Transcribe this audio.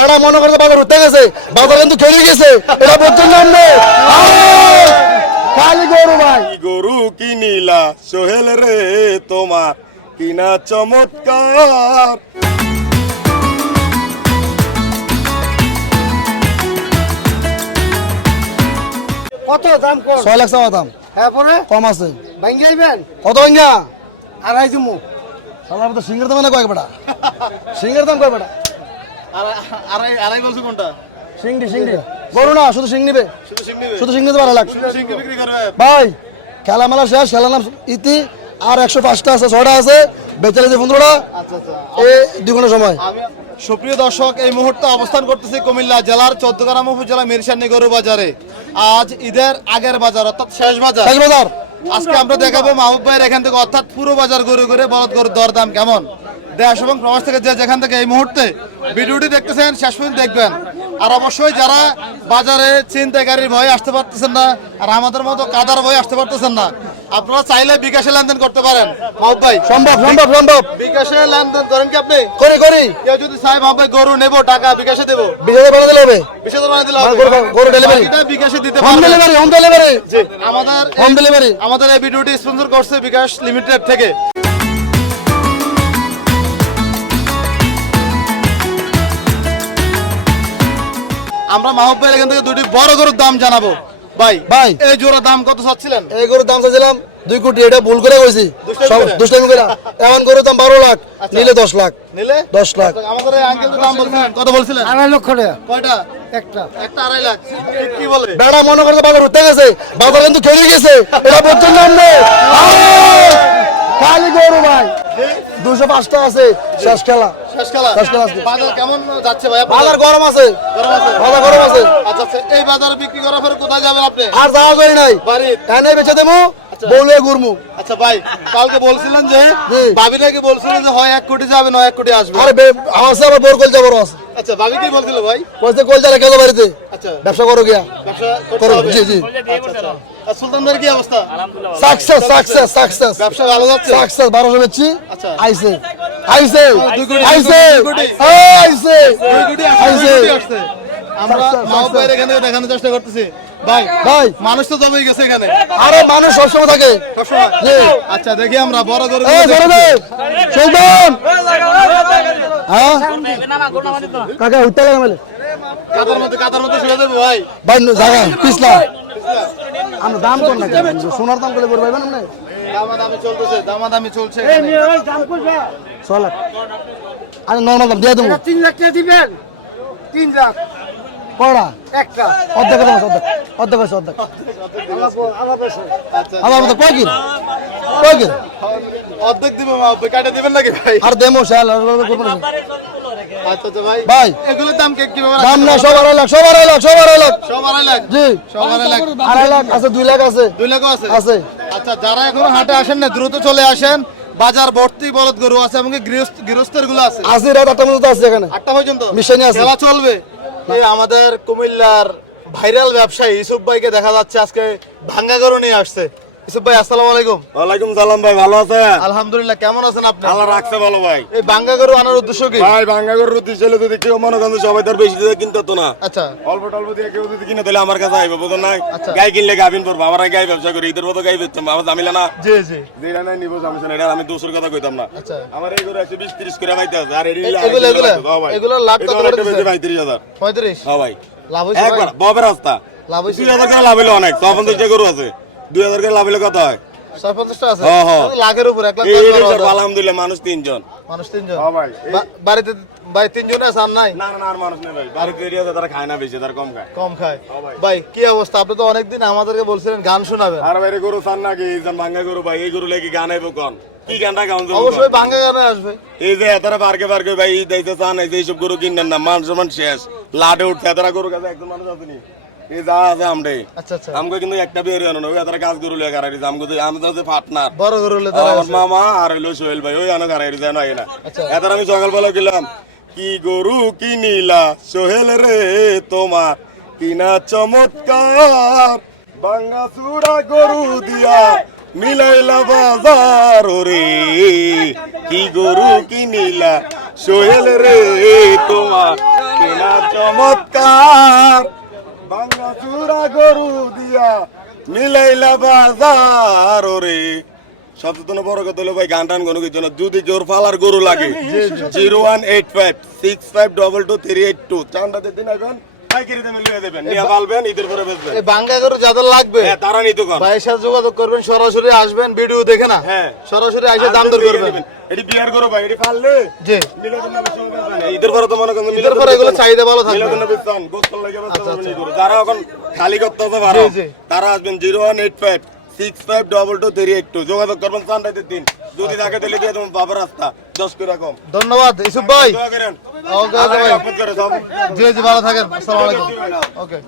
এটা মনে করতে বাজার উঠতে গেছে বাজার কিন্তু খেলে গেছে। এটা বুঝছেন না আপনি? আহ! খালি গরু ভাই। কি গরু কিনিলা সোহেল রে তোমার কিনা চমৎকার। কত দাম কর? ছয় লাখ চাওয়া দাম। হ্যাঁ পরে কম আছে। ভাঙ্গি কত আড়াই তো সিঙ্গের দাম না কয়েক বেটা? সিঙ্গের দাম কয়েক বেটা? আড়াই আড়াই বলছো কোনটা? সিংড়ি সিংড়ি গরু না শুধু সিং নিবে শুধু সিং নিবে শুধু সিং নিতে পারে লাখ সিং বিক্রি করবে। ভাই খেলা মেলা শেষ খেলা নাম ইতি আর একশো পাঁচটা আছে ছয়টা আছে। বেচালে যে পনেরোটা। আচ্ছা আচ্ছা। এই দুই ঘণ্টা সময় সুপ্রিয় দর্শক এই মুহূর্তে অবস্থান করতেছি কুমিল্লা জেলার চৌদ্দগ্রাম উপজেলা মিরসানি গরু বাজারে। আজ ঈদের আগের বাজার অর্থাৎ শেষ বাজার। শেষ বাজার। আজকে আমরা দেখাবো মাহবুব ভাইয়ের এখান থেকে অর্থাৎ পুরো বাজার গরু করে বলদ গরুর দর দাম কেমন? দেশ এবং প্রবাস থেকে যে যেখান থেকে এই মুহূর্তে ভিডিওটি দেখতেছেন শেষ পর্যন্ত দেখবেন। আর অবশ্যই যারা বাজারে চিন্তাকারীর ভয়ে আসতে পারতেছেন না আর আমাদের মতো কাদার ভয়ে আসতে পারতেছেন না আপনারা চাইলে বিকাশে লেনদেন করতে পারেন। ভাই সম্ভব সম্ভব সম্ভব। বিকাশে লেনদেন করেন কি আপনি? করি করি। কেউ যদি চাই মাহবুব ভাই গরু নেব টাকা বিকাশে দেবো। বিশেষ করে দিলে হবে। বিশেষ করে দিলে হবে। গরু- delivery? বাকিটা বিকাশে দিতে হোম ডেলিভারি হোম ডেলিভারি জি, আমাদের হোম ডেলিভারি আমাদের এই ভিডিওটি স্পন্সর করছে বিকাশ লিমিটেড থেকে। আমরা মাহবুব ভাইয়ের এখান থেকে দুটি বড় গরুর দাম জানাব। ভাই ভাই। এই জোড়া দাম কত চাচ্ছিলেন? এই গরুর দাম চাইছিলাম দুই কোটি এটা ভুল করে কইছি। দুষ্টামি করে? এমন গরুর দাম বারো লাখ আচ্ছা। নিলে দশ লাখ। নিলে? দশ লাখ। আচ্ছা, আমাদের আঙ্কেল দাম বলছিলেন। কত বলছিলেন? আড়াই লক্ষ টাকা। কয়টা? একটা। একটা আড়াই লাখ। কি বলে? বেড়া মনে করতে বাজার উঠতে গেছে। বাজার কিন্তু খেলে গেছে। এটা বুঝছেন না আপনি? খালি গরু ভাই। দুশো পাঁচটা আছে শেষ খেলা। শেষ খেলা? শেষ খেলা। আজকে। বাজার কেমন যাচ্ছে ভাই বাজার গরম আছে। গরম আছে? বাজার গরম আছে। আচ্ছা আচ্ছা এই বাজারে বিক্রি করার পরে কোথায় যাবেন আপনি? আর যাওয়া করি নাই। বাড়ি? এনে বেচে দেবো। বউলে ঘুরমু। আচ্ছা ভাই কালকে বলছিলেন যে জি। বলছিলেন যে হয় এক কোটি যাবে নয় এক কোটি আসবে? আরে আমার আছে আবার বোর কল যাব আছে। আচ্ছা ভাবি কি বলছিল ভাই? বলছে কল চালে কেন বাড়িতে। আচ্ছা। ব্যবসা করো গিয়া। ব্যবসা করো। জি জি। আচ্ছা আচ্ছা। সুলতান ভাইয়ের কি অবস্থা? সাকসেস সাকসেস সাকসেস ব্যবসা ভালো যাচ্ছে? সাকসেস বারোশো বেচছি। আচ্ছা। আইসে আইসে আইসে। আইসে আইসে। আমরা success. ভাইয়ের এখানে দেখানোর চেষ্টা করতেছি। ভাই ভাই। মানুষ তো জমেই গেছে এখানে। আরে মানুষ সবসময় থাকে। সবসময়। আচ্ছা দেখি আমরা বড় সুলতান! হ্যাঁ? কাকা উঠতে লাগে মেলে। কাতার মধ্যে কাতার মধ্যে শুয়ে দেবো ভাই। ভাই জায়গা পিছলা। আমরা দাম কর না? সোনার দাম করে করব ভাই দামাদামি চলতেছে দামাদামি চলছে এই দাম করবে। ছ লাখ আরে নর্মাল দাম দিয়ে দেবো। তিন লাখ টাকা দিবেন? তিন লাখ। কড়া একটা। অর্ধেক আছে অর্ধেক। অর্ধেক আছে অর্ধেক। আলাপ আলাপ আছে আচ্ছা আমার মতো কয় কিল? কয় কিল? অর্ধেক দিব মাহবুব দিবেন নাকি ভাই? আর দেমো শাল করব না। আচ্ছা ভাই। ভাই। এগুলোর দাম কে দাম না সব আড়াই লাখ সব আড়াই লাখ সব আড়াই লাখ। সব আড়াই লাখ? জি। সব আড়াই লাখ। আড়াই লাখ আছে দুই লাখ আছে। দুই লাখও আছে? আছে। আচ্ছা যারা এখনও হাটে আসেন না দ্রুত চলে আসেন। বাজার ভর্তি বলদ গরু আছে এবং গৃহস্থ গৃহস্থেরগুলো আছে। আশি রাত আটটা পর্যন্ত আছে এখানে। আটটা পর্যন্ত? মিশনে আছে। খেলা চলবে? আমাদের কুমিল্লার ভাইরাল ব্যবসায়ী ইসুফ ভাইকে দেখা যাচ্ছে আজকে ভাঙ্গা গরু নিয়ে আসছে। ইসুফ ভাই আসসালামু আলাইকুম। ওয়ালাইকুম সালাম ভাই ভালো আছে আলহামদুলিল্লাহ কেমন আছেন আপনি? আল্লাহ রাখছে ভালো ভাই। এই ভাঙ্গা গরু আনার উদ্দেশ্য কি? ভাই বাঙ্গাগর রুটি ছেলে যদি কেউ মনে করেন সবাই তার বেশি দিয়ে কিনতে হতো না। আচ্ছা। অল্প টল্প দিয়ে কেউ যদি কিনে তাহলে আমার কাছে আইবে বুঝো নাই? আচ্ছা। গাই কিনলে গাভিন পড়ব আমার গাই ব্যবসা করি ঈদের মতো গাই বেচতাম আমার জামিলা না। জি জি। যেটা নাই নিবো জামিছে না এটা আমি কথা কইতাম না। আচ্ছা। আমার এই করে পাইতে আছে আর এগুলো- এগুলো- লাভ কত করে দিছে? হ্যাঁ ভাই। লাভ হয়েছে একবার ববের রাস্তা লাভ হয়েছে? দুই হাজার করে লাভ হইলে অনেক গরু আছে। দুই হাজার করে লাভ কত হয়। হ্যাঁ, হ্যাঁ। সব। আলহামদুলিল্লাহ মানুষ তিনজন। মানুষ তিনজন। হ্যাঁ ভাই তিনজনে আছে আর নাই? না না আর মানুষ নেই ভাই। বাড়িতে এরিয়া তারা খায় না বেশি তারা কম খায়। কম খায়। হ্যাঁ ভাই। কি অবস্থা? আপনি তো অনেকদিন আমাদেরকে বলছিলেন গান শোনাবেন। আর বাইরে গরু চান নাকি? এই যে ভাঙ্গা গরু ভাই এই গরু লেগে গান আইব কোন? কি গানটা গাউন দেবো অবশ্যই বাংলা গানে আসবে। এই যে এতারা পার্কে পার্কে ভাই এই চান এই যে এইসব গরু কিনেন না মান সমান শেষ। লাটে উঠছে এতারা গরু কাছে একজন মানুষ আসেনি এই যা আছে আমরে আচ্ছা আচ্ছা। কিন্তু একটা বের ওই কাজ তো আমি তো পার্টনার বড় গরু আমার মামা আর হইল সোহেল ভাই ওই আনো গাড়ি যেন আই না। আচ্ছা। আমি সকালবেলা গেলাম কি গরু কিনিলা সোহেল রে তোমার? কিনা চমৎকার। বাঙ্গা চূড়া গরু দিয়া মিলাইলা বাজার রে কি গরু কিনিলা সোহেল রে তোমার? কিনা চমৎকার। বাংলা চূড়া গরু দিয়া মিলাইলা বাজার রে সবচেয়ে বড় কথা হলো ভাই গান টান গনুকের জন্য যদি জোর ফালার গরু লাগে। Zero one eight five six five double two three eight two. চান্দাতে দিন এখন পাইকারি দামে লিয়ে দেবেন নিয়ে পালবেন ঈদের পরে বেচবেন। এই বাঙ্গা গরু যাদের লাগবে হ্যাঁ তারা নিতে কর ভাইয়ের সাথে যোগাযোগ করবেন সরাসরি আসবেন ভিডিও দেখে না হ্যাঁ। সরাসরি এসে দাম দর করবেন। এটি বিয়ার ভাই এটি জি। ঈদের পরে তো মনে করেন ঈদের পরে এগুলো চাহিদা ভালো থাকবে। মিলাদুন নবী চান, গোস্ত লাগে বেচতে পারবেন এই গরু। যারা এখন খালি করতে হবে। তারা আসবেন zero one eight five. Six five double two three eight two যোগাযোগ করবেন সানরাইজের দিন। যদি থাকে তাহলে দিয়ে তোমার বাবার রাস্তা। দশ করে কম। ধন্যবাদ ইসুফ ভাই। জি জি ভালো থাকেন। আসসালামু আলাইকুম। ওকে।